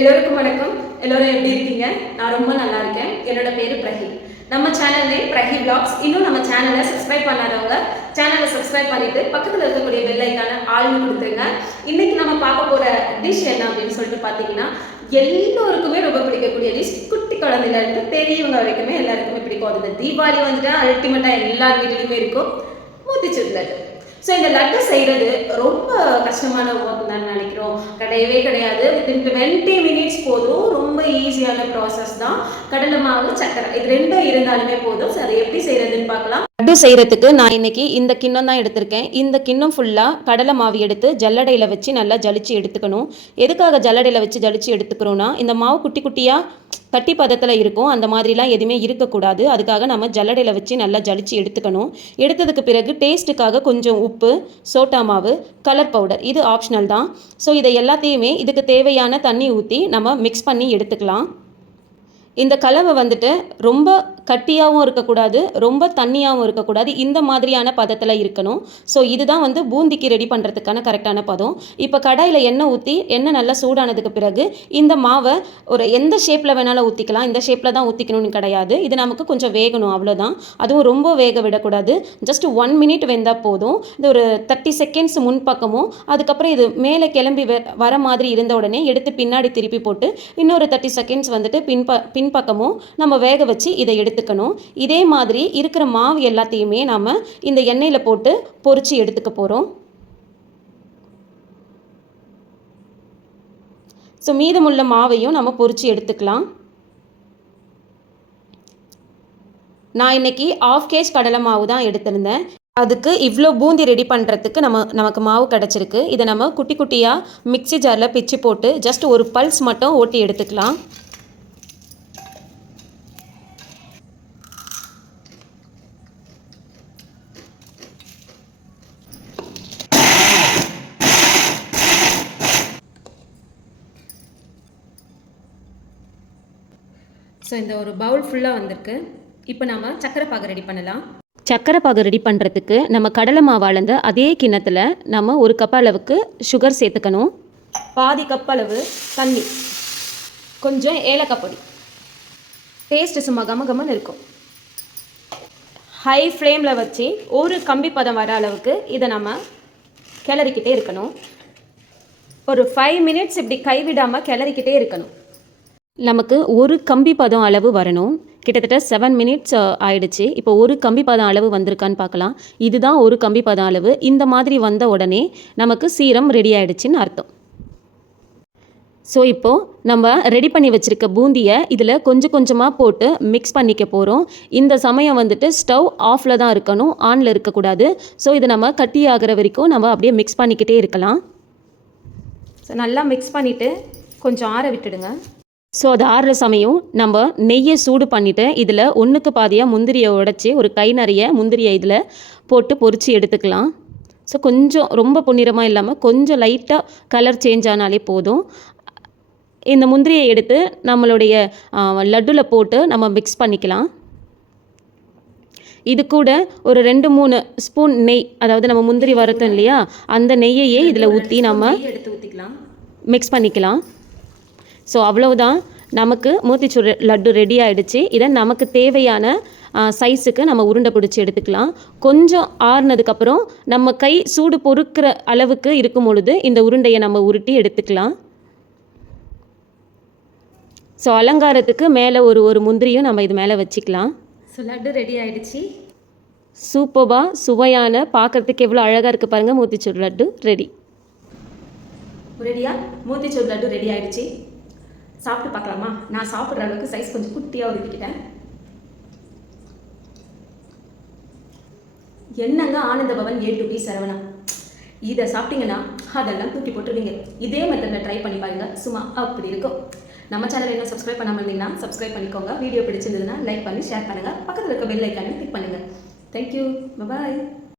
எல்லோருக்கும் வணக்கம். எல்லோரும் எப்படி இருக்கீங்க? நான் ரொம்ப நல்லா இருக்கேன். என்னோட பேரு பிரஹி நம்ம சேனல் பிரஹி vlogs. இன்னும் நம்ம சேனலை சப்ஸ்கிரைப் பண்ணாதவங்க சேனலை சப்ஸ்கிரைப் பண்ணிட்டு பக்கத்துல இருக்கக்கூடிய வெள்ளைக்கான ஐக்கான ஆள்னு கொடுத்துருங்க. இன்னைக்கு நம்ம பார்க்க போற டிஷ் என்ன அப்படின்னு சொல்லிட்டு பார்த்தீங்கன்னா எல்லோருக்குமே ரொம்ப பிடிக்கக்கூடிய டிஷ் குட்டி குழந்தையில இருந்து பெரியவங்க வரைக்குமே எல்லாருக்குமே பிடிக்கும். அது இந்த தீபாவளி வந்துட்டு அல்டிமேட்டா எல்லார் வீட்லயுமே இருக்கும். மூத்திச்சூர் ஸோ இந்த லட்டு செய்கிறது ரொம்ப கஷ்டமான ஒர்க் தான் நினைக்கிறோம். கிடையவே கிடையாது. வித்தின் டுவெண்ட்டி மினிட்ஸ் போதும். ரொம்ப ஈஸியான ப்ராசஸ் தான். கடலை மாவு சக்கரை. இது ரெண்டும் இருந்தாலுமே போதும். ஸோ அதை எப்படி செய்கிறதுன்னு பார்க்கலாம். லட்டு செய்கிறதுக்கு நான் இன்னைக்கு இந்த கிண்ணம் தான் எடுத்திருக்கேன். இந்த கிண்ணம் ஃபுல்லாக கடலை மாவு எடுத்து ஜல்லடையில் வச்சு நல்லா ஜலிச்சு எடுத்துக்கணும். எதுக்காக ஜல்லடையில் வச்சு ஜலிச்சு எடுத்துக்கிறோன்னா இந்த மாவு குட்டி குட்டியாக கட்டி பதத்தில் இருக்கும். அந்த மாதிரிலாம் எதுவுமே இருக்கக்கூடாது. அதுக்காக நம்ம ஜல்லடையில் வச்சு நல்லா ஜலிச்சு எடுத்துக்கணும். எடுத்ததுக்கு பிறகு டேஸ்ட்டுக்காக கொஞ்சம் உப்பு சோட்டா மாவு கலர் பவுடர் இது ஆப்ஷனல் தான். ஸோ இதை எல்லாத்தையுமே இதுக்கு தேவையான தண்ணி ஊற்றி நம்ம மிக்ஸ் பண்ணி எடுத்துக்கலாம். இந்த கலவை வந்துட்டு ரொம்ப கட்டியாகவும் இருக்கக்கூடாது ரொம்ப தண்ணியாகவும் இருக்கக்கூடாது. இந்த மாதிரியான பதத்தில் இருக்கணும். ஸோ இதுதான் வந்து பூந்திக்கு ரெடி பண்ணுறதுக்கான கரெக்டான பதம். இப்போ கடாயில் எண்ணெய் ஊற்றி எண்ணெய் நல்லா சூடானதுக்கு பிறகு இந்த மாவை ஒரு எந்த ஷேப்பில் வேணாலும் ஊற்றிக்கலாம் இந்த ஷேப்பில் தான் ஊற்றிக்கணும்னு கிடையாது. இது நமக்கு கொஞ்சம் வேகணும் அவ்வளோதான் அதுவும் ரொம்ப வேக விடக்கூடாது. ஜஸ்ட் ஒன் மினிட் வெந்தால் போதும். இது ஒரு தேர்ட்டி செகண்ட்ஸ் முன்பக்கமும் அதுக்கப்புறம் இது மேலே கிளம்பி வ- வர மாதிரி இருந்த உடனே எடுத்து பின்னாடி திருப்பி போட்டு இன்னொரு தேர்ட்டி செகண்ட்ஸ் வந்துட்டு பின்ப பின் பின்பக்கமும் நம்ம வேக வச்சு இதை எடுத்துக்கணும். இதே மாதிரி இருக்கிற மாவு எல்லாத்தையுமே நம்ம இந்த எண்ணெயில் போட்டு பொறிச்சு எடுத்துக்க போகிறோம் ஸோ மீதமுள்ள மாவையும் நம்ம பொறிச்சு எடுத்துக்கலாம். நான் இன்னைக்கு ஆஃப் கேஜ் கடலை மாவு தான் எடுத்திருந்தேன். அதுக்கு இவ்வளோ பூந்தி ரெடி பண்ணுறதுக்கு நம்ம நமக்கு மாவு கிடச்சிருக்கு. இதை நம்ம குட்டி குட்டியாக மிக்ஸி ஜாரில் பிச்சு போட்டு ஜஸ்ட் ஒரு பல்ஸ் மட்டும் ஓட்டி எடுத்துக்கலாம். ஸோ இந்த ஒரு பவுல் ஃபுல்லாக வந்திருக்கு. இப்போ நம்ம சக்கரை பாகு ரெடி பண்ணலாம். சக்கரை பாகு ரெடி பண்ணுறதுக்கு நம்ம கடலை மாவு அளந்த அதே கிண்ணத்தில் நம்ம ஒரு கப் அளவுக்கு சுகர் சேர்த்துக்கணும். பாதி கப் அளவு தண்ணி. கொஞ்சம் ஏலக்காய் பொடி. டேஸ்ட்டு சும்மா கம கமன்னு இருக்கும். ஹை ஃப்ளேமில் வச்சு ஒரு கம்பி பதம் வர அளவுக்கு இதை நம்ம கிளறிக்கிட்டே இருக்கணும். ஒரு ஃபைவ் மினிட்ஸ் இப்படி கைவிடாமல் கிளறிக்கிட்டே இருக்கணும். நமக்கு ஒரு கம்பி பதம் அளவு வரணும். கிட்டத்தட்ட செவன் மினிட்ஸ் ஆயிடுச்சு. இப்போ ஒரு கம்பி பதம் அளவு வந்திருக்கான்னு பார்க்கலாம். இதுதான் ஒரு கம்பி பதம் அளவு. இந்த மாதிரி வந்த உடனே நமக்கு சீரம் ரெடி ஆயிடுச்சுன்னு அர்த்தம். ஸோ இப்போது நம்ம ரெடி பண்ணி வச்சுருக்க பூந்தியை இதில் கொஞ்சம் கொஞ்சமாக போட்டு மிக்ஸ் பண்ணிக்க போகிறோம் இந்த சமயம் வந்துட்டு ஸ்டவ் ஆஃபில் தான் இருக்கணும். ஆனில் இருக்கக்கூடாது ஸோ இதை நம்ம கட்டி ஆகிற வரைக்கும் நம்ம அப்படியே மிக்ஸ் பண்ணிக்கிட்டே இருக்கலாம். ஸோ நல்லா மிக்ஸ் பண்ணிவிட்டு கொஞ்சம் ஆற விட்டுடுங்க. ஸோ அது ஆறுற சமயம் நம்ம நெய்யை சூடு பண்ணிவிட்டு இதில் ஒன்றுக்கு பாதியாக முந்திரியை உடைச்சி ஒரு கை நிறைய முந்திரியை இதில் போட்டு பொரிச்சு எடுத்துக்கலாம். ஸோ கொஞ்சம் ரொம்ப பொன்னிறமாக இல்லாமல் கொஞ்சம் லைட்டாக கலர் சேஞ்ச் ஆனாலே போதும். இந்த முந்திரியை எடுத்து நம்மளுடைய லட்டுவில் போட்டு நம்ம மிக்ஸ் பண்ணிக்கலாம். இது கூட ஒரு ரெண்டு மூணு ஸ்பூன் நெய் அதாவது நம்ம முந்திரி வறுத்தோம் இல்லையா? அந்த நெய்யையே இதில் ஊற்றி நம்ம ஊற்றிக்கலாம் மிக்ஸ் பண்ணிக்கலாம். ஸோ அவ்வளவுதான். நமக்கு மூத்திச்சூர் லட்டு ரெடி ஆயிடுச்சு. இதை நமக்கு தேவையான சைஸுக்கு நம்ம உருண்டை பிடிச்சி எடுத்துக்கலாம். கொஞ்சம் ஆறுனதுக்கப்புறம் நம்ம கை சூடு பொறுக்கிற அளவுக்கு இருக்கும் பொழுது இந்த உருண்டையை நம்ம உருட்டி எடுத்துக்கலாம். ஸோ அலங்காரத்துக்கு மேலே ஒரு ஒரு முந்திரியும் நம்ம இது மேலே வச்சுக்கலாம். ஸோ லட்டு ரெடி ஆயிடுச்சு. சூப்பராக சுவையான பார்க்கறதுக்கு எவ்வளோ அழகாக இருக்குது பாருங்கள் மூத்திச்சூர் லட்டு ரெடி ரெடியா மூத்திச்சூர் லட்டு ரெடி ஆயிடுச்சு. சாப்பிட்டு பார்க்கலாமா? நான் சாப்பிட்ற அளவுக்கு சைஸ் கொஞ்சம் குட்டியாக ஒதுக்கிட்டேன் என்னங்க Ananda Bhavan A to B Saravana? இதை சாப்பிட்டீங்கன்னா அதெல்லாம் தூக்கி போட்டுருவீங்க. இதே மெத்தடில் ட்ரை பண்ணி பாருங்க. சும்மா அப்படி இருக்கும். நம்ம சேனல் என்ன சப்ஸ்கிரைப் பண்ணாமல் இருந்தீங்கன்னா சப்ஸ்கிரைப் பண்ணிக்கோங்க. வீடியோ பிடிச்சிருந்ததுன்னா லைக் பண்ணி ஷேர் பண்ணுங்கள் பக்கத்தில் இருக்க பெல் ஐக்கானே கிளிக் பண்ணுங்கள் தேங்க்யூ பாய்